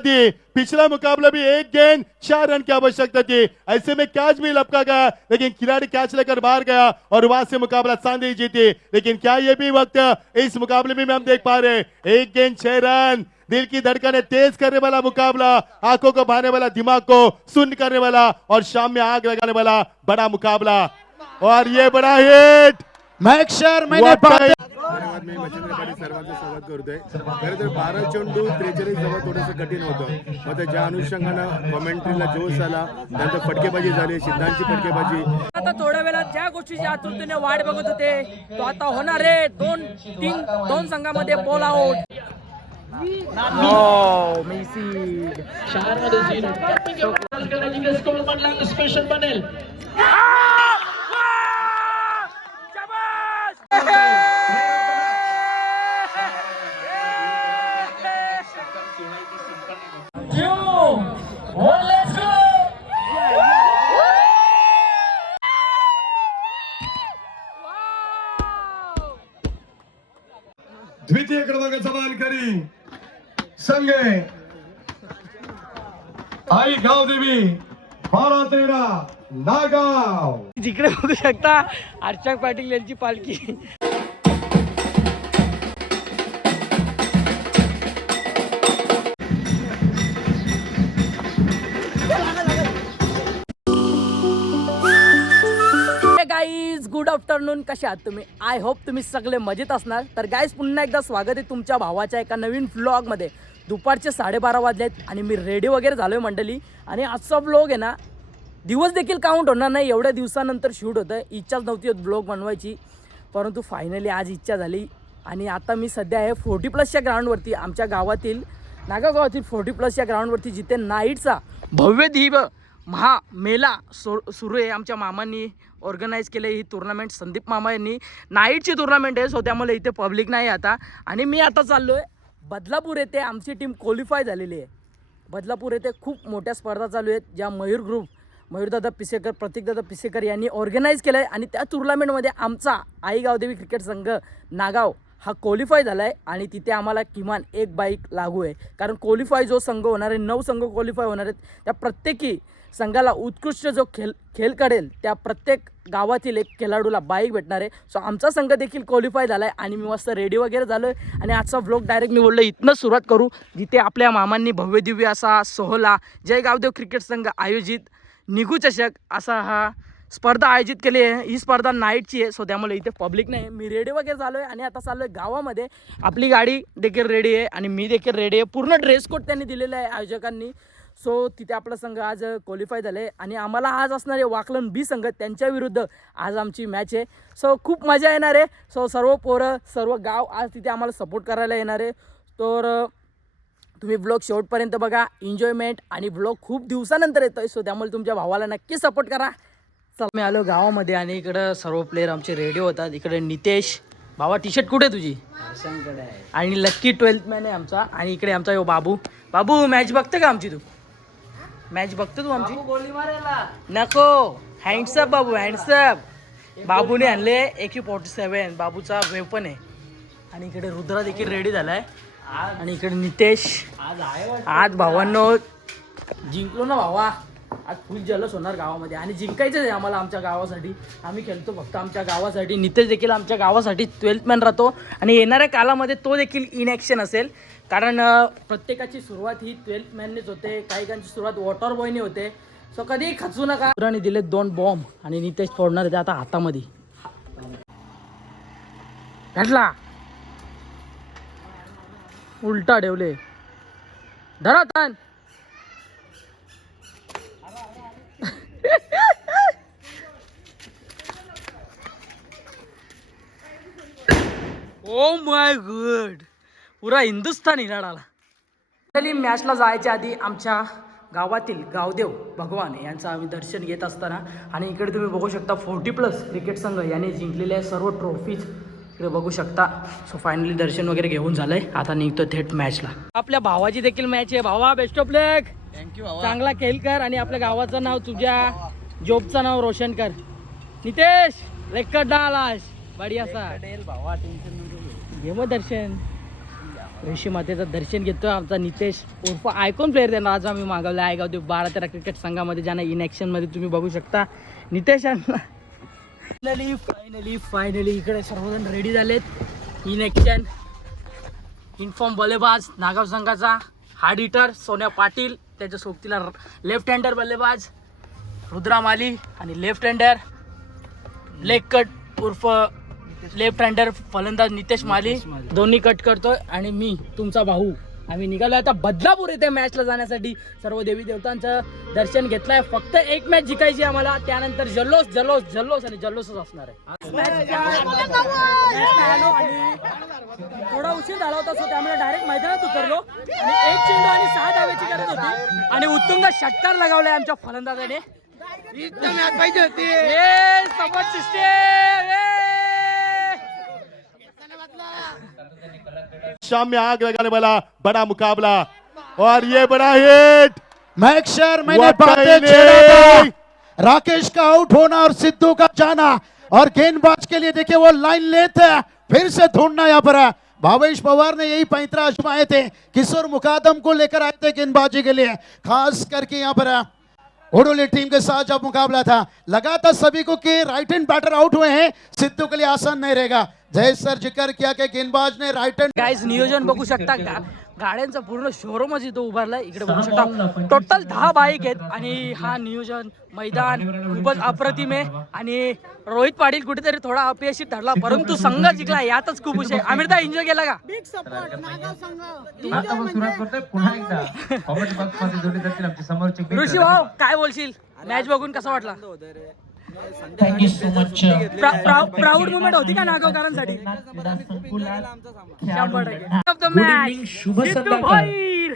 थी। पिछला मुकाबला भी 1 गेंद 4 रन की आवश्यकता थी। ऐसे में कैच भी लपका गया, लेकिन खिलाड़ी कैच लेकर बाहर गया और वहां से मुकाबला सांधी जीती। लेकिन क्या ये भी वक्त इस मुकाबले में हम देख पा रहे हैं, 1 गेंद 6 रन। दिल की धड़कनें तेज करने वाला मुकाबला, आंखों को भाने वाला, दिमाग को सुन्न करने वाला और शाम में आग लगाने वाला बड़ा मुकाबला। और ये बड़ा हिट मयंक सर मैंने धन्यवाद. मी मच्छिंद्र पाटील सर्वांचं स्वागत करतोय. खरं तर 12 चेंडू 43 धावा थोडंसं कठीण होतं. मग त्याच्या अनुषंगानं कॉमेंट्रीला जोश आला, त्यानंतर फटकेबाजी झाली, सिद्धांतची फटकेबाजी. आता थोड्या वेळात ज्या गोष्टीची आतुरतेने वाट बघत होते तो आता होणार आहे. दोन संघामध्ये बॉल आउट. स्पेशल बनेल. द्वितीय क्रमांकाचा मानकरी संघ आई गावदेवी 12-13 नागाव. जिकडे बघू शकता अर्चक पाटील यांची पालखी. Guys good afternoon. कसे आहात तुम्ही? आय होप तुम्ही सगळे मजेत असणार. तर गाईज पुन्हा एकदा स्वागत आहे तुमच्या भावाच्या एका नवीन व्लॉगमध्ये. दुपारचे 12:30 वाजलेत आणि मी रेडी वगैरे झालो आहे मंडळी. आणि आजचा व्लॉग आहे ना, दिवस देखील काउंट होणार नाही, एवढ्या दिवसानंतर शूट होतं. इच्छाच नव्हती व्लॉग बनवायची, परंतु फायनली आज इच्छा झाली. आणि आता मी सध्या आहे 40+ ग्राउंडवरती, आमच्या गावातील नागाव गावातील 40+ ग्राउंडवरती, जिथे नाईटचा भव्य दिव्य मेला सुरू आहे. आमच्या मामांनी ऑर्गनाईज केलं ही टुर्नामेंट. संदीप मामा यांनी नाईटची टुर्नामेंट आहे, सो त्यामुळे इथे पब्लिक नाही आता. आणि मी आता चाललो आहे बदलापूर येथे. आमची टीम क्वालिफाय झालेली आहे. बदलापूर येथे खूप मोठ्या स्पर्धा चालू आहेत, ज्या मयूर ग्रुप, मयूरदादा पिसेकर, प्रतीकदादा पिसेकर यांनी ऑर्गनाईज केलं आहे. आणि त्या टुर्नामेंटमध्ये आमचा आई गावदेवी क्रिकेट संघ नागाव हा क्वालिफाय झाला आहे. आणि तिथे आम्हाला किमान 1 बाईक लागू आहे, कारण क्वालिफाय जो संघ होणार आहे, 9 संघ क्वालिफाय होणार आहेत, त्या प्रत्येकी संघाला उत्कृष्ट जो खेळ करेल त्या प्रत्येक गावातील एक खेळाडूला बाईक भेटणार आहे. सो आमचा संघ देखील क्वालिफाय झाला आहे. आणि मी मस्त रेडी वगैरे झालो आहे. आणि आजचा व्लॉग डायरेक्ट मी बोललो इथनंच सुरुवात करू, जिथे आपल्या मामांनी भव्यदिव्य असा सोहळा जय गावदेव क्रिकेट संघ आयोजित निघू चषक असा हा स्पर्धा आयोजित केली आहे. ही स्पर्धा नाईटची आहे, सो त्यामुळे इथे पब्लिक नाही. मी रेडी वगैरे झालो आहे आणि आता चाललो आहे गावामध्ये. आपली गाडी देखील रेडी आहे आणि मी देखील रेडी आहे. पूर्ण ड्रेस कोड त्यांनी दिलेला आहे आयोजकांनी. सो तिथे आपला संघ आज क्वालिफाय झाले आणि आम्हाला आज असणारे वाकलन बी संघ, त्यांच्या विरुद्ध आज आमची मॅच आहे. सो खूप मजा येणार आहे. सो सर्व पोरं, सर्व गाव आज तिथे आम्हाला सपोर्ट करायला येणार आहे. तर तुम्ही व्लॉग शेवटपर्यंत बघा, एन्जॉयमेंट. आणि व्लॉग खूप दिवसानंतर येतो आहे, सो त्यामुळे तुमच्या भावाला नक्की सपोर्ट करा. चला, मी आलो गावामध्ये आणि इकडं सर्व प्लेयर आमचे रेडी होतात. इकडे नितेश भावा, टी शर्ट कुठे तुझी? आणि लक्की 12th मॅन आहे आमचा. आणि इकडे आमचा यो बाबू. बाबू मॅच बघते का आमची? तू मॅच बघतो तू आमची? नको, हँड्सअप बाबू, हँड्सअप. बाबूने आणले AK-47, बाबूचा वेपन आहे. आणि इकडे रुद्रा देखील रेडी झालाय. आणि इकडे नितेश. आज भावांनो जिंकलो ना भावा, आज फुल जल्लोष होणार गावामध्ये. आणि जिंकायचंच आहे आम्हाला आमच्या गावासाठी. आम्ही खेळतो फक्त आमच्या गावासाठी. नितेश देखील आमच्या गावासाठी 12th मॅन राहतो. आणि येणाऱ्या कालामध्ये तो देखील इन ॲक्शन असेल, कारण प्रत्येकाची सुरुवात ही 12th मॅननेच होते. काहीकांची सुरुवात वॉटर बॉयने होते. सो कधी खचू नका. रुद्राने दिले 2 बॉम्ब आणि नितेश फोडणार आहे आता हातामध्ये. घातला, उलटा ठेवले, धरा ताण. ओ माय गॉड, पुरा हिंदुस्थान हिराडाला. मॅचला जायच्या आधी आमच्या गावातील गावदेव भगवान यांचं आम्ही दर्शन घेत असताना. आणि इकडे तुम्ही बघू शकता 40+ क्रिकेट संघ याने जिंकलेल्या सर्व ट्रॉफीज इकडे बघू शकता. सो फायनली दर्शन वगैरे घेऊन झालंय. आता निघतो थेट मॅचला. आपल्या भावाची देखील मॅच आहे. भावा बेस्ट ऑफ लक. थँक्यू. चांगला खेळ कर आणि आपल्या गावाचं नाव, तुझ्या जॉबचं नाव रोशन कर. नितेश रेकॉर्ड डालास बढिया सा. भावा टेन्शन नको घेऊ. घे मग दर्शन. ऋषी मातेचं दर्शन घेतो आमचा नितेश उर्फ आयकॉन प्लेअर त्यांना आज आम्ही मागवला आहे. 12-13 क्रिकेट संघामध्ये ज्यांना इन ॲक्शनमध्ये तुम्ही बघू शकता नितेश फायनली इकडे सर्वजण रेडी झालेत. इन ॲक्शन इन्फॉर्म बल्लेबाज नागाव संघाचा हार्ड हिटर सोन्या पाटील, त्याच्या सोबतीला लेफ्ट हँडर बल्लेबाज रुद्रा माली आणि लेफ्ट हँडर लेग कट उर्फ लेफ्ट हँडर फलंदाज नितेश माली दोन्ही कट करतोय. आणि मी तुमचा भाऊ आम्ही निघालो आता बदलापूर येथे मॅचला जाण्यासाठी. सर्व देवी देवतांचं दर्शन घेतलंय. फक्त एक मॅच जिंकायची आम्हाला, त्यानंतर जल्लोष जल्लोष जल्लोष आणि जल्लोषच असणार आहे. थोडा उशीर झाला होता, सो त्यामुळे डायरेक्ट मैदानात उतरलो आणि एक चेंडू आणि 6 धावेची गरज होती आणि उत्तुंग षटकार लगावलाय आमच्या फलंदाजाने. पाहिजे होती सपोर्ट सिस्टम. शाम में आग लगाने वाला बड़ा मुकाबला और ये बड़ा हिट. मैक्सर मैंने What बातें a छेड़ा था. inning! राकेश का आउट होना और सिद्धू का जाना और गेंदबाज के लिए देखिए वो लाइन लेते हैं, फिर से ढूंढना यहाँ पर है. भावेश पवार ने यही 35 आजमाए थे. किशोर मुकादम को लेकर आए थे गेंदबाजी के लिए, खास करके यहाँ पर ओडोली टीम के साथ जब मुकाबला था लगा था सभी को कि राइट हैंड बैटर आउट हुए हैं. सिद्धू के लिए आसान नहीं रहेगा. जय सर जिक्र किया कि गेंदबाज ने राइट हैंड गाइस नियोजन बघू शकता का, गाड्यांचा पूर्ण शोरूमच इथं उभारलाय. इकडे बघू शकता टोटल 10 बाईक आहेत आणि हा नियोजन मैदान खूपच अप्रतिम आहे. आणि रोहित पाटील कुठेतरी थोडा अपयशी ठरला, परंतु संघ जिंकला यातच खूप खुश आहे. आमिरदा एन्जॉय केला का? ऋषी भाऊ काय बोलशील, मॅच बघून कसं वाटला? Thank you so much. Proud moment होती का नागावकरांसाठी? 100% शुभ संध्याकाळ.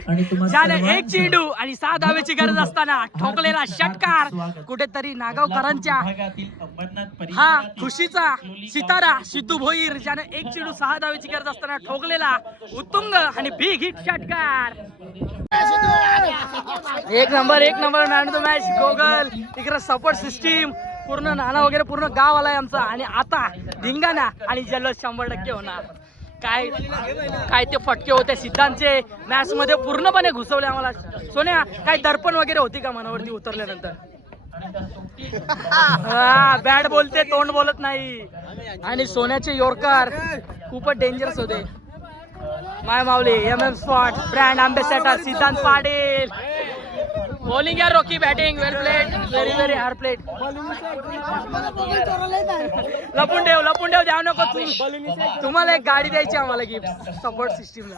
आणि तुम्हा ज्याने सर्वांचं एक चेंडू आणि 6 धावेची गरज असताना ठोकलेला षटकार कुठेतरी नागावकरांच्या हा खुशीचा सितारा सिद्धू भोईर, ज्याने एक चेंडू 6 धावेची गरज असताना ठोकलेला उत्तुंग आणि बिग हिट षटकार. एक number man of the match गोगल. इकडे सपोर्ट सिस्टीम पूर्ण नाना वगैरे पूर्ण गाव आलाय आमचं. आणि आता धिंगाणा आणि जल्लोष 100% होणार. काय ते फटके होते सिद्धांतचे मॅच मध्ये पूर्णपणे घुसवले आम्हाला. सोन्या काय दर्पण वगैरे होती का मनावरती उतरल्यानंतर? बॅट बोलते तोंड बोलत नाही. आणि सोन्याचे योरकार खूपच डेंजरस होते. माय माऊली MM स्पॉट ब्रँड अँबॅसेडर सिद्धांत पाटील. बॉलिंग या रॉकी, बॅटिंग वेल प्लेड, व्हेरी हार्ड प्लेड. लपून ठेव द्याव नको तू. तुम्हाला एक गाडी द्यायची आम्हाला गिफ्ट सपोर्ट सिस्टीमला.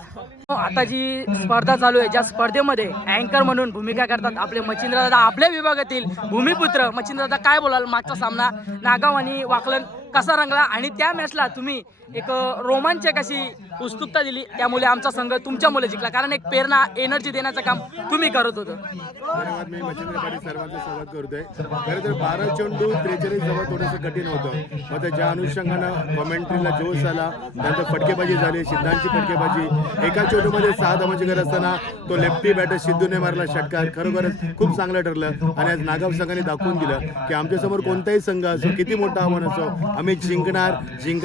आता जी स्पर्धा चालू आहे, ज्या स्पर्धेमध्ये अँकर म्हणून भूमिका करतात आपले मच्छिंद्र दादा, आपल्या विभागातील भूमिपुत्र मच्छिंद्र दादा, काय बोलाल मागचा सामना नागाव आणि वाकलन कसा रंगला? आणि त्या मॅचला तुम्ही एक रोमांचक अशी उत्सुकता दिली, त्यामुळे आमचा संघ तुमच्या मुले जिंकला. कारण एक प्रेरणा एनर्जी देण्याचं काम तुम्ही करत होतं. धन्यवाद. मी मच्छिंद्र पाटील सर्वांचं स्वागत करतोय. खरं तर 12 चेंडू 43 जवळ थोडंसं कठीण होतं. मग ज्या अनुषंगानं कॉमेंट्रीला जोश आला, त्यानंतर फटकेबाजी झाली, सिद्धांची फटकेबाजी. एका चेंडूमध्ये 6 धावांची गरज असताना तो लेफ्टी बॅटर सिद्धूने मारला षटकार. खरोखरच खूप चांगलं ठरलं. आणि आज नागाव संघाने दाखवून दिलं की आमच्यासमोर कोणताही संघ असो, किती मोठं आव्हान असो, आम्ही जिंकणार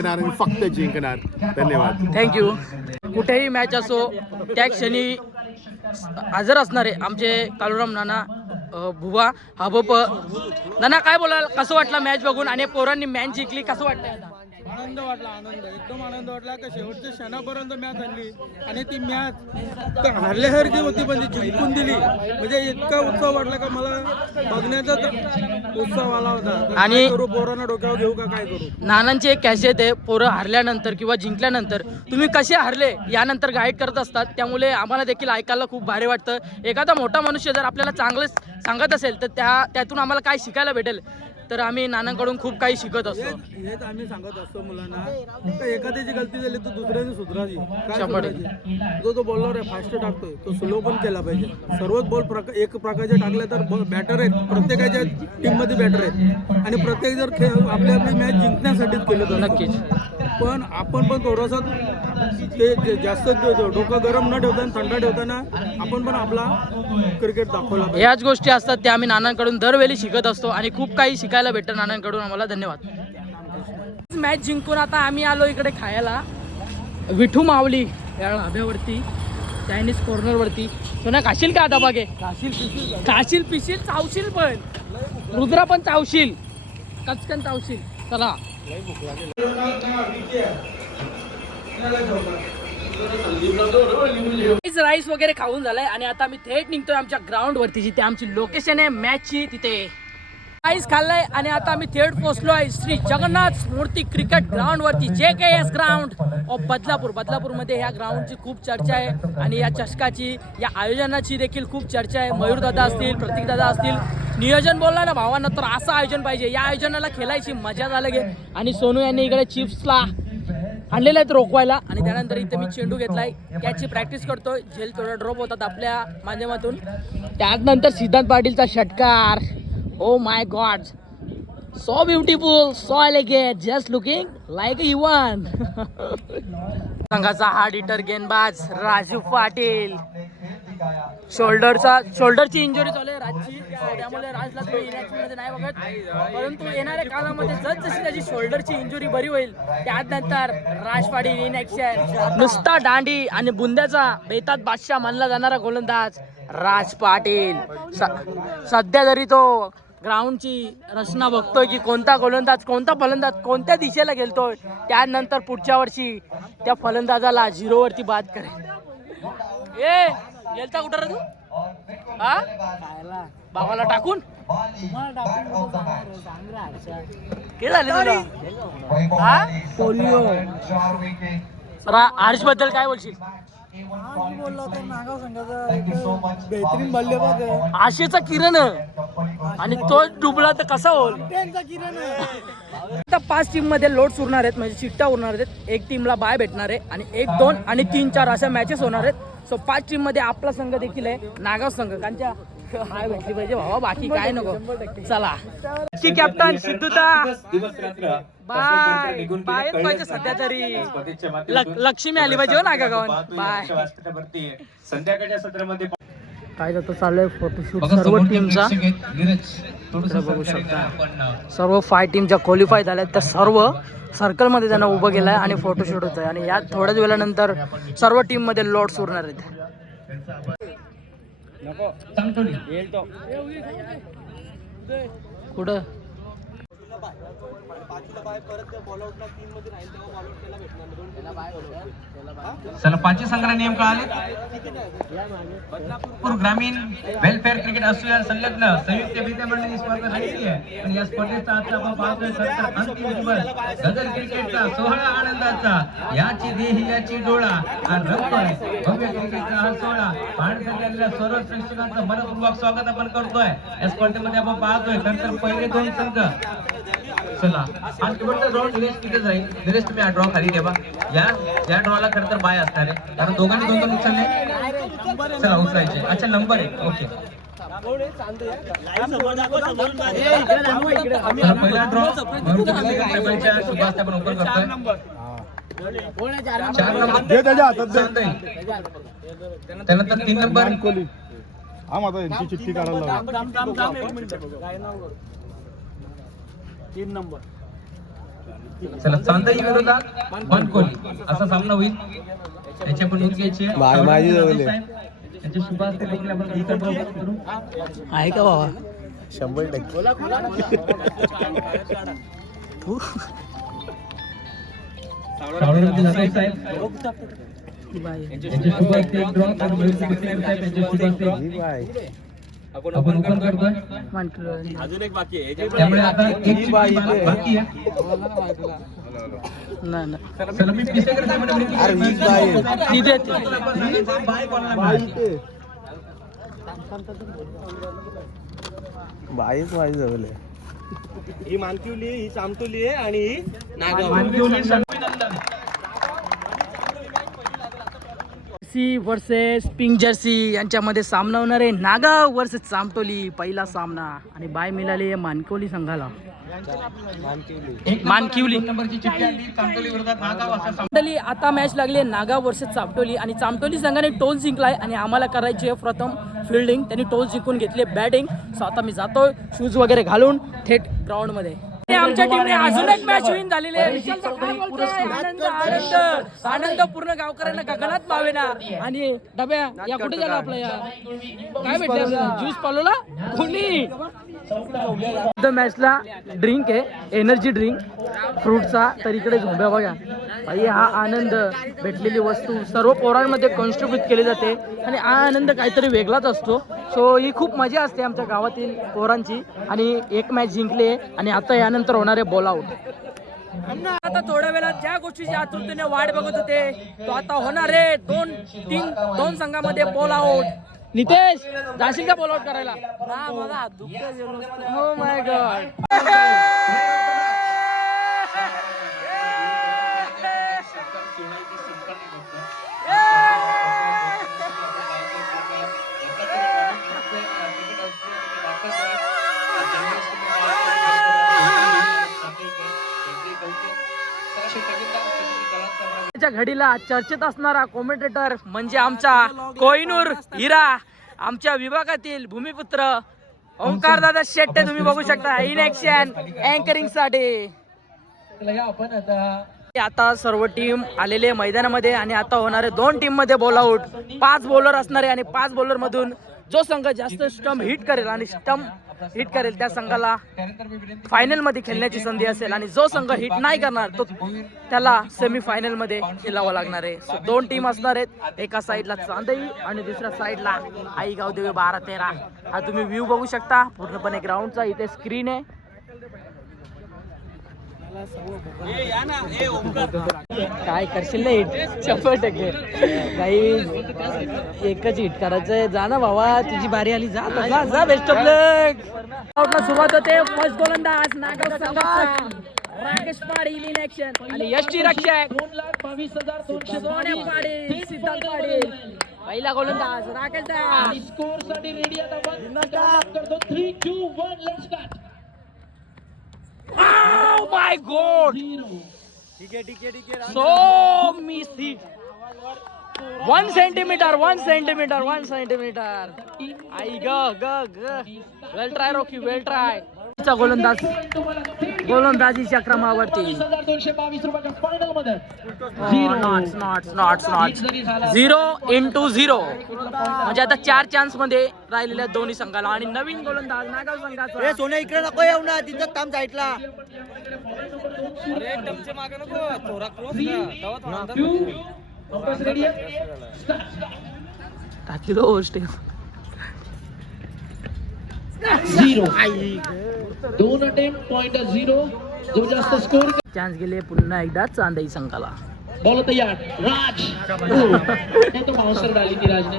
आणि फक्त जिंकणार. धन्यवाद. थँक्यू. कुठेही मॅच असो त्या क्षणी हजर असणारे आमचे कालुराम नाना भुवा हाबप. नाना काय बोलाल, कसं वाटलं मॅच बघून? आणि पोरांनी मॅच जिंकली, कसं वाटतं? आनंद वाटला, एकदम आनंद वाटला का शेवटच्या क्षणापर्यंत मॅच आणली आणि ती मॅच हरल्यासारखी होती, पण ती जिंकून दिली. म्हणजे इतका उत्साह वाटला का मला बघण्याचा उत्साह आला होता. आणि करू पोरांना डोक्यावर घेऊ का काय करू. नानांची एक कॅशेत आहे, पोरं हरल्यानंतर किंवा जिंकल्यानंतर तुम्ही कसे हरले यानंतर गाईड करत असतात. त्यामुळे आम्हाला देखील ऐकायला खूप भारी वाटतं. एखादा मोठा मनुष्य जर आपल्याला चांगलं सांगत असेल तर त्यातून आम्हाला काय शिकायला भेटेल, तर आम्ही नानांकडून खूप काही शिकत असतो. हेच आम्ही सांगत असतो मुलांना का एखाद्याची गलती झाली तर दुसऱ्याने सुधारायची. काय 100%. सुधारायची? जो बॉलर आहे फास्ट टाकतोय तो स्लो पण केला पाहिजे. सर्वच बॉल एक प्रकारचे टाकले तर बॅटर आहेत, प्रत्येकाच्या टीम मध्ये बॅटर आहेत आणि प्रत्येक जर आपली मॅच जिंकण्यासाठीच केलं तर नक्कीच. पण आपण पण थोडंसं ते जास्त डोकं गरम न ठेवताना थंड ठेवताना आपण पण आपला क्रिकेट दाखवला पाहिजे. ह्याच गोष्टी असतात त्या आम्ही नानांकडून दरवेळी शिकत असतो आणि खूप काही शिकायला भेटतं नानांकडून आम्हाला. धन्यवाद. मॅच जिंकून आता आम्ही आलो इकडे खायला विठू माऊली या ढाब्यावरती चायनीज कॉर्नरवरती. सोना खाशील का आता बागे? खाशील पिशील चावशील पण रुद्रा पण चावशील कचकन चावशील. चला राईस वगैरे खाऊन झालाय आणि आता आम्ही थेट निघतोय आमच्या ग्राउंड वरती जिथे आमची लोकेशन आहे मॅचची. तिथे राईस खाल्लाय आणि आता आम्ही थेट पोहोचलोय श्री जगन्नाथ मूर्ती क्रिकेट ग्राउंड वरती, JKS ग्राउंड ऑफ बदलापूर. बदलापूरमध्ये ह्या ग्राउंडची खूप चर्चा आहे आणि या चषकाची या आयोजनाची देखील खूप चर्चा आहे. मयूर दादा असतील, प्रतीक दादा असतील, नियोजन बोलला ना भावांना तर असं आयोजन पाहिजे. या आयोजनाला खेळायची मजा झाली गे. आणि सोनू यांनी इकडे चिप्सला आणलेलं आहेत रोखवायला आणि त्यानंतर इथे मी चेंडू घेतलाय, त्याची प्रॅक्टिस करतोय. झेल थोडा ड्रॉप होतात आपल्या माध्यमातून. त्यानंतर सिद्धांत पाटीलचा षटकार. Oh my God, so beautiful, so elegant, just looking like a even. संघाचा हार्ड हिटर गेंदबाज राजू पाटील. शोल्डरची इंजुरी चालू आहे राजची, त्यामुळे राजला तो इनॅक्शनमध्ये नाही बघत. परंतु येणाऱ्या काळामध्ये जशी त्याची शोल्डरची इंजुरी बरी होईल त्यानंतर राज पाटील इनॅक्शन. नुसता दांडी आणि बुंद्याचा बेतात बादशाह मानला जाणारा गोलंदाज राज पाटील. सध्या जरी तो ग्राउंडची रचना बघतोय की कोणता गोलंदाज कोणता फलंदाज कोणत्या दिशेला गेलतोय, त्यानंतर पुढच्या वर्षी त्या फलंदाजाला 0 वरती बाद करेल. ए गेलता कुठं रे तू? हा बाबाला टाकून काय झाले तुला? हा पोलिओ. हर्ष बद्दल काय बोलशील? बेहतरीन बल्लेबाज आहे. आशेचा किरण आणि तो डुबला तर कसा होईल? आता 5 टीम मध्ये लोट सुरणार आहेत, म्हणजे चिट्ट्या उरणार आहेत. एक टीमला बाय भेटणार आहे आणि 1, 2 आणि 3, 4 अशा मॅचेस होणार आहेत. सो 5 टीम मध्ये आपला संघ देखील आहे, नागाव संघ. त्यांच्या हाय भेटली पाहिजे भावा, बाकी काय नको. चला की कॅप्टन सिद्धूता बाय बाय पाहिजे सध्या तरी. लक्ष्मी आली पाहिजे हो नागागावात. बाय. संध्याकाळच्या सत्रामध्ये काय जातं चालू आहे फोटोशूट सर्व टीमचा. बघू शकता सर्व 5 टीमच्या क्वालिफाय झाल्या त्या सर्व सर्कलमध्ये त्यांना उभं केलं आहे आणि फोटोशूट होत आहे. आणि यात थोड्याच वेळानंतर सर्व टीम मध्ये लॉट सुरणार आहेत. कुठं चला 5 संघाला नियम कळाले. ग्रामीण वेलफेअर क्रिकेट असोसिएशन संलग्न संयुक्त विद्या मंडळी स्पर्धा झालेली आहे आणि या स्पर्धेचा आजचा आपण पाहतोय सत्र अंतिम दिवस. गगन क्रिकेटचा सोहळा आनंदाचा, याची देही याची डोळा आणि रंगतोय भव्य क्रिकेटचा हा सोहळा पाहण्यासाठी आलेल्या सर्व प्रेक्षकांचं मनपूर्वक स्वागत आपण करतोय. या स्पर्धेमध्ये आपण पाहतोय तर पहिले 2 संघ. चला आज शेवटचा ड्रॉ तिथेच राहील. निलेश तुम्ही हा ड्रॉ खाली ठेवा. या ड्रॉला खरं तर बाय असणार आहे कारण दोघांनी 2 उचलले. चला उचलायचे. अच्छा नंबर आहे. ओके पहिला ड्रॉ सुभाष आपण ओपन करतोय. 4 नंबर त्यानंतर 3 नंबर चिठ्ठी काढायला 3 नंबर. चला चांदई विरोधात बनकोली असा सामना होईल. त्याची आपण नोंद घ्यायची त्याचे शुभ असते देखील आपण करू. आहे का बाबा? 100% आपण ओपन करतोय. अजून एक बाकी आहे त्यामुळे आता एक बाकी आहे. नाही चला मी पिसे करते बाईच माझी जवळ आहे. ही मानकिवली, ही चामतोली आहे आणि ही नागाव. वर्सेस पिंक जर्सी यांच्यामध्ये सामना होणार आहे. नागाव वर्सेस चामटोली पहिला सामना आणि बाय मिळाली आहे मानकोली संघाला. मानकिवली आता मॅच लागली आहे नागाव वर्सेस चामटोली आणि चामटोली संघाने टोल जिंकलाय आणि आम्हाला करायची आहे प्रथम फिल्डिंग. त्यांनी टोल जिंकून घेतली बॅटिंग. सो आता मी जातोय शूज वगैरे घालून थेट ग्राउंड मध्ये. आमच्या टीमने अजून एक मॅच विन झालेली आहे. विशाल सर काय बोलतोय? आनंद आनंद आनंद पूर्ण गावकऱ्यांना गगनात पावेना. आणि डब्या या कुठे झाला आपला या काय भेटलं आपल्याला ज्यूस पालोला कोणी मॅचला ड्रिंक आहे एनर्जी ड्रिंक फ्रूटचा. तर इकडे झोंब्या बघा भाई हा आनंद भेटलेली वस्तू सर्व पोरांमध्ये कॉन्स्ट्रीब्यूट केली जाते आणि हा आनंद काहीतरी वेगळाच असतो. सो ही खूप मजा असते आमच्या गावातील पोरांची. आणि एक मॅच जिंकले आणि आता यानंतर होणारे बॉल आउट. आता थोड्या वेळात ज्या गोष्टीची आतुरतेने वाट बघत होते तो आता होणार आहे. दोन संघामध्ये बॉल आउट. नितेश जाशील का बॉल आउट करायला? मला हो माय गॉड. घडीला चर्चेत असणारा कॉमेंटेटर म्हणजे आमचा कोहिनूर हिरा, आमच्या विभागातील भूमिपुत्र ओंकार दादा शेट्टे. तुम्ही बघू शकता इन ऍक्शन अँकरिंग साठी. आता सर्व टीम आलेले मैदानामध्ये आणि आता होणारे 2 टीम मध्ये बॉल आउट. 5 बॉलर असणारे आणि 5 बॉलर मधून जो संघ जास्त स्टंप हिट करेल आणि स्टंप हिट करेल त्या संघाला फायनल मध्ये खेळण्याची संधी असेल आणि जो संघ हिट नाही करणार तो त्याला सेमी फायनल मध्ये खेळावं लागणार आहे. 2 टीम असणार आहेत. एका साईडला चांदई आणि दुसऱ्या साईडला आई गावदेवी 12-13. हा तुम्ही व्ह्यू बघू शकता पूर्णपणे ग्राउंडचा. इथे स्क्रीन आहे. काय करशील ना हिट 100% काही एकच हिट करायचंय. जा ना भावा तुझी बारी आली. जा बेस्ट ऑफ लक. आउटला सुरुवात होते. फर्स्ट गोलंदाज नागाव संघाचा राकेश पाटील इन ऍक्शन आणि यष्टी रक्षक 2,22,200 पाटील सिद्धार्थ पाटील. पहिला गोलंदाज राकेश दा स्कोर साठी रेडी. आता करतो 3, 2, 1 let's start. Oh my God! ठीक है. So miss hit. 1 centimeter. आई ग. Well try Rocky. Well try. गोलंदाजी क्रमावरती 0-0 म्हणजे आता 4 चान्स मध्ये राहिलेल्या दोन्ही संघाला. आणि नवीन गोलंदाज नागाव संघाचा सोन्या इकडे नको येऊ ना तिथं काम साईडला. टाकीलो स्टेप 0 2 अटेम्प्ट पॉइंट 0 जो जास्त स्कोर. चान्स गेले पुन्हा एकदा चांदई संघाला. बॉल तैयार राज. तो बाउंसर डाली थी राज ने.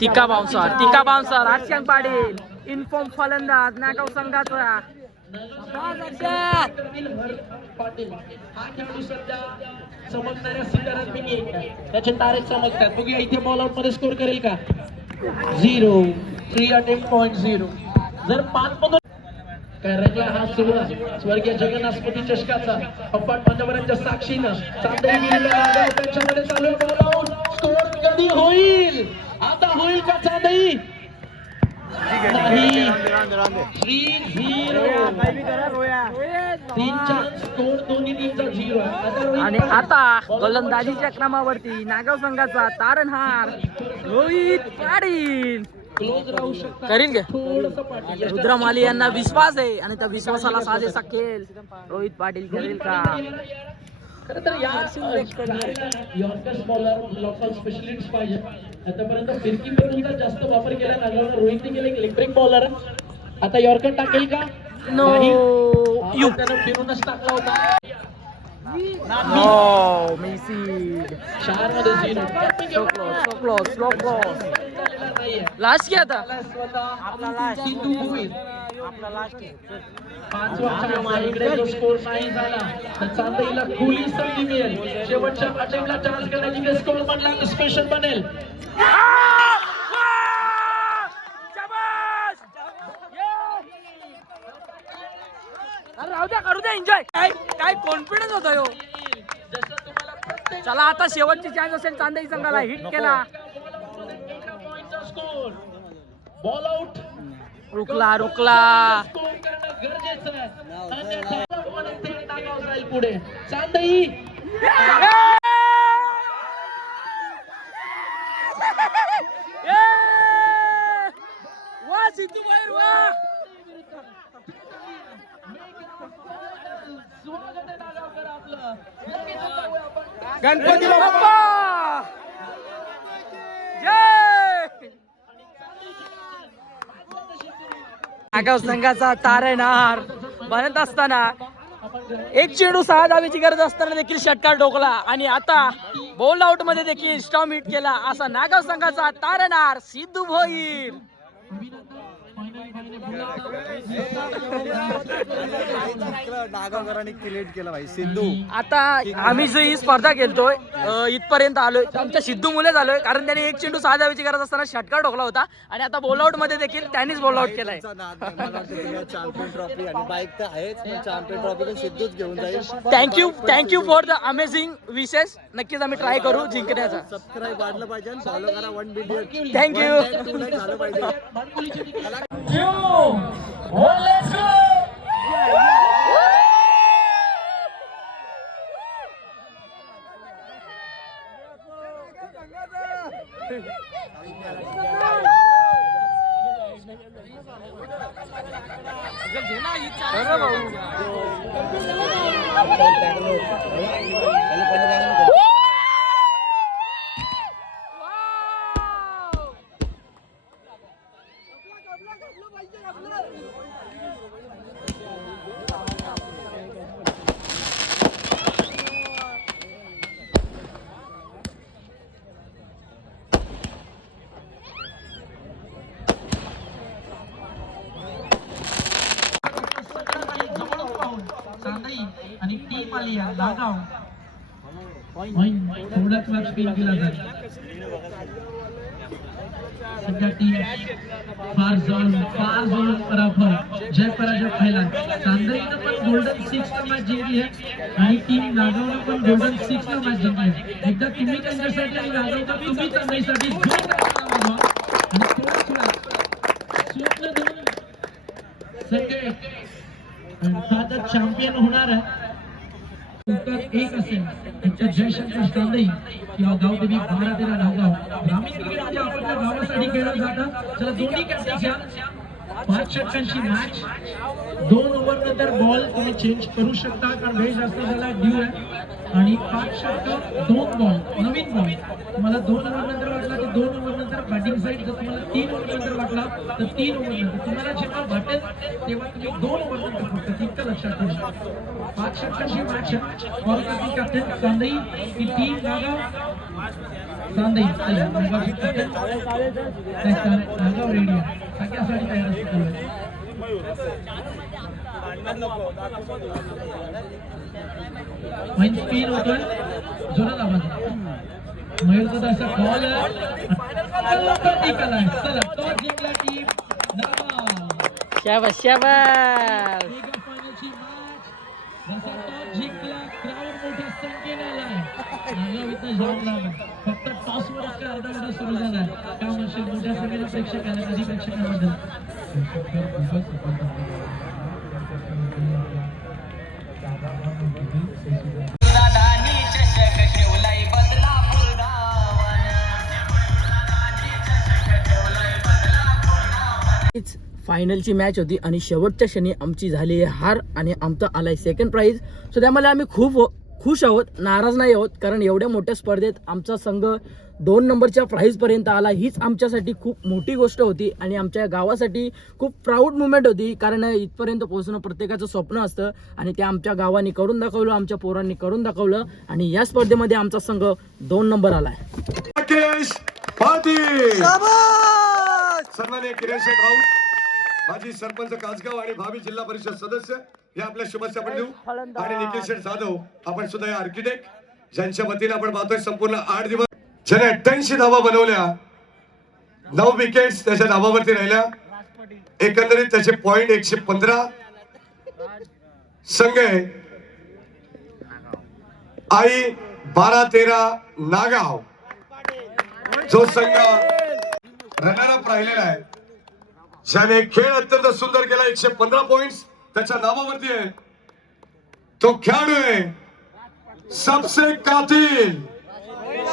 तिका बाउन्सर हर्षण पाटील इनफॉर्म फलंदाज नागाव संघाचा. पाटील हा खेळाडू सध्या चमकणाऱ्या सितारात मी त्याचे तारे चमकतात. बघूया इथे बॉल आउट मध्ये स्कोर करेल का. 0 3 अटेम्प्ट पॉइंट 0. जर 5 मधून काय रंगला हा सोहळा स्वर्गीय जगन्नाथपती चषकाचा अफाट पंजाबरांच्या साक्षीनं चांदई त्याच्यामध्ये चालू आहे. Ball out. स्कोर कधी होईल? आता होईल का चांदई? नाही. 3-0. 3 चान्स स्कोर दोन्ही टीमचा 0 आहे. आणि आता गोलंदाजीच्या क्रमावरती नागाव संघाचा तारणहार रोहित पाटील क्लोज राहू शकतात. करील का? थोडंसं पाटील रुद्रमाली यांना विश्वास आहे आणि त्या विश्वासाला साजेसा खेळ रोहित पाटील करेल का? खरं तर या यॉर्कर बॉलर लोकल स्पेशलिस्ट पाहिजे. आतापर्यंत फिरकी बॉलिंगचा जास्त वापर केला नागावला. रोहितने केले लेग ब्रेक बॉलर. आता यॉर्कर टाकेल का? नो यू त्यानं फिरूनच टाकला होता. नो मेसी 4 मध्ये 0. स्लो क्लोज लास्ट क्या था? आपला लास्ट 5 इकडे जो स्कोर नाही झाला तर चांदईला खुली संधी मिळेल. शेवटच्या अटेम्प्टला चान्स करण्याची ते स्कोर बनला स्पेशल बनेल. करू द्या एन्जॉय. काय कॉन्फिडन्स होता यो. चला आता शेवटची चान्स असेल चांदई संघाला. हिट केला. Ball out. रुकला स्कोर करणं गरजेचं करायचं अन्यथा थेट नागाव जाईल पुढे. चांदई वा सिद्धू बाहेर वा. स्वागत आहे नागावकर आपलं. लगेच जाऊया आपण. गणपती बाप्पा जय. नागाव संघाचा तारणहार बनत असताना एक चेंडू 6 धावेची गरज असताना देखील षटकार ठोकला आणि आता बॉल आउट मध्ये देखील स्टॉम हिट केला असा नागाव संघाचा तारणहार सिद्धू भोईर. नागावकरांनी क्रिएट केला भाई सिद्धू. आता आम्ही जो ही स्पर्धा खेळतोय इथपर्यंत आलोय आमच्या सिद्धू मुले झालोय कारण त्याने एक चेंडू 6 धावेची गरज असताना षटकार ठोकला होता आणि आता बॉल आउट मध्ये देखील त्यांनीच बॉल आउट केलाय. चॅम्पियन ट्रॉफी आणि बाईक तर आहेच पण चॅम्पियन ट्रॉफी पण सिद्धूच घेऊन जाईल. थँक्यू फॉर द अमेझिंग विशेस. नक्कीच आम्ही ट्राय करू जिंकण्याचा. सबस्क्राईब वाढलं पाहिजे आणि फॉलो करा 1 मिलियन. थँक्यू. झालं पाहिजे. Let's go! चांदई आणि टीम आली आहे नागाव. थोडाच वेळ स्पिन केला जाईल. सध्या टीम फार जवळ पराभव जय पराजय खायला. चांदईनं पण गोल्डन 6 ला मॅच जिंकली आहे आणि टीम नागावनं पण गोल्डन 6 ला मॅच जिंकली आहे. एकदा तुम्ही त्यांच्यासाठी आणि नागावकर तुम्ही चांदईसाठी आणि थोडाच वेळ स्वप्न धरून सगळे आता चॅम्पियन होणार आहे. उत्तर एक असेल त्यांच्या जयशंकर चांदई किंवा गावदेवी 12-13 नागाव. ग्रामीण क्रिकेट म्हणजे आपल्या गावासाठी खेळलं जातं. चला दोन्ही कॅप्टनच्या 5 षटकांची मॅच. 2 ओव्हर नंतर बॉल तुम्ही चेंज करू शकता कारण वेळ जास्त झाला ड्यू आहे आणि 5 षटक 2 बॉल नवीन बॉल. तुम्हाला 2 ओव्हर नंतर वाटला की 2 ओव्हर नंतर बॅटिंग साईड. जर तुम्हाला 3 ओव्हर नंतर वाटला तर 3 ओव्हर नंतर. तुम्हाला जेव्हा वाटेल तेव्हा तुम्ही 2 ओव्हर नंतर फक्त इतकं लक्षात ठेवा. 5 षटकांची मॅच आहे. कॉल करतील कॅप्टन चांदई की टीम नागाव. चांदई नागावची कॅप्टन नागाव रेडी आहे सगळ्यासाठी तयार असतो. स्पिन होतोय जोरात आवाज. मयूरचा असा बॉल निकाल आहे. चला तो जिंकला टीम नागाव. शाबास शाबास. फायनलची मॅच जसा टॉस जिंकला क्राऊड मोठ्या संख्येने आलाय. नागाव इथं जाम लावला. फक्त टॉसवरच काय अर्धा घंटा सुरू झालाय. काय म्हणशील मोठ्या संख्येने प्रेक्षक आले. कधी प्रेक्षकांबद्दल फायनलची मॅच होती आणि शेवटच्या क्षणी आमची झाली हार आणि आमचा आलाय सेकंड प्राइज. सो त्यामुळे आम्ही खूप खुश आहोत, नाराज नाही आहोत कारण एवढ्या मोठ्या स्पर्धेत आमचा संघ 2 नंबरच्या प्राइजपर्यंत आला. हीच आमच्यासाठी खूप मोठी गोष्ट होती आणि आमच्या गावासाठी खूप प्राऊड मुवमेंट होती कारण इथपर्यंत पोहोचणं प्रत्येकाचं स्वप्न असतं आणि ते आमच्या गावाने करून दाखवलं, आमच्या पोरांनी करून दाखवलं आणि या स्पर्धेमध्ये आमचा संघ 2 नंबर आलाय. सन्माननीय किरण शेठ राऊत, माजी सरपंच कासगाव आणि भावी जिल्हा परिषद सदस्य या आपल्या शुभेच्छा पण देऊ. आणि निखिल शेठ जाधव आपण सुद्धा या आर्किटेक्ट ज्यांच्या वतीने आपण पाहतोय संपूर्ण 8 दिवस ज्याने 88 धावा बनवल्या, 9 विकेट्स त्याच्या धावावरती राहिल्या. एकंदरीत त्याचे पॉइंट 115. संघ आई 12-13 नागाव जो संघ रनर अप राहिलेला आहे, ज्याने खेळ अत्यंत सुंदर केला. 115 पॉइंट्स त्याच्या नावावरती आहे तो खेळाडू आहे सबसे कातिल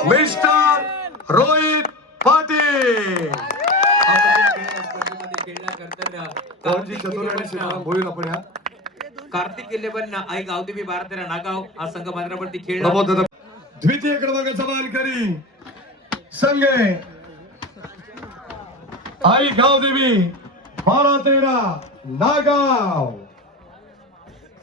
मिस्टर रोहित पाटील. बोलू आपण या कार्तिक इलेव्हन आई गावदेवी बारा नागाव हा संघ मैदानावरती खेळ द्वितीय क्रमांकाचा मानकरी संघ आई गावदेवी 12-13 नागाव.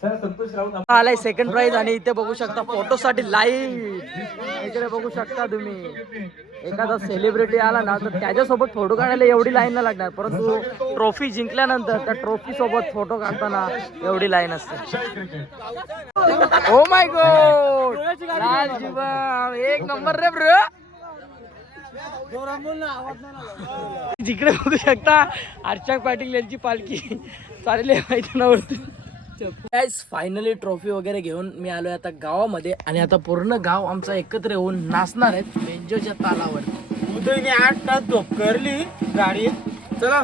संतोष राऊत आलाय सेकंड प्राइज आणि इथे बघू शकता फोटोसाठी लाईव्ह इकडे बघू शकता तुम्ही. एखादा सेलिब्रिटी आला ना तर त्याच्यासोबत फोटो काढायला एवढी लाईन नाही लागणार, परंतु ट्रॉफी जिंकल्यानंतर त्या ट्रॉफी सोबत फोटो काढताना एवढी लाईन असते. ओ माय गॉड लाल जीवा एक नंबर रे ब्रो. जिकडे बघू शकता अर्चक पाटील यांची पालखी चालली मैदानावरती. गाइस फायनली ट्रॉफी वगैरे घेऊन मी आलोय आता गावामध्ये आणि आता पूर्ण गाव आमचा एकत्र येऊन नाचणार आहेत बेंजोच्या तालावर. उदयने 8 तास झोप करली गाडीत. चला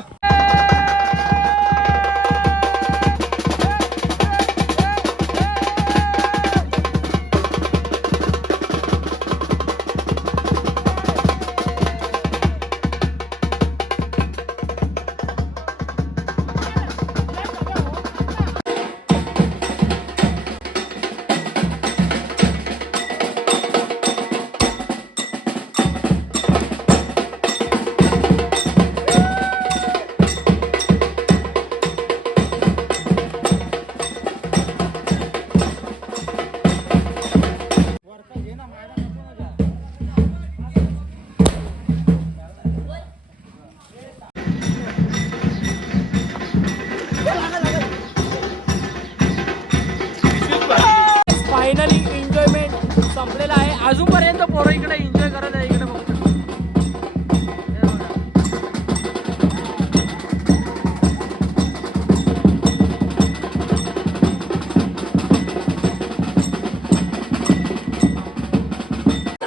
फायनली एन्जॉयमेंट संपलेला आहे. अजूनपर्यंत पोरं इकडे एन्जॉय करत आहे. इकडे बघू शकता.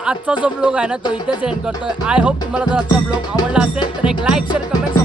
आजचा जो ब्लॉग आहे ना तो इथेच एंड करतोय. आय होप तुम्हाला जर आजचा ब्लॉग आवडला असेल तर एक लाईक शेअर कमेंट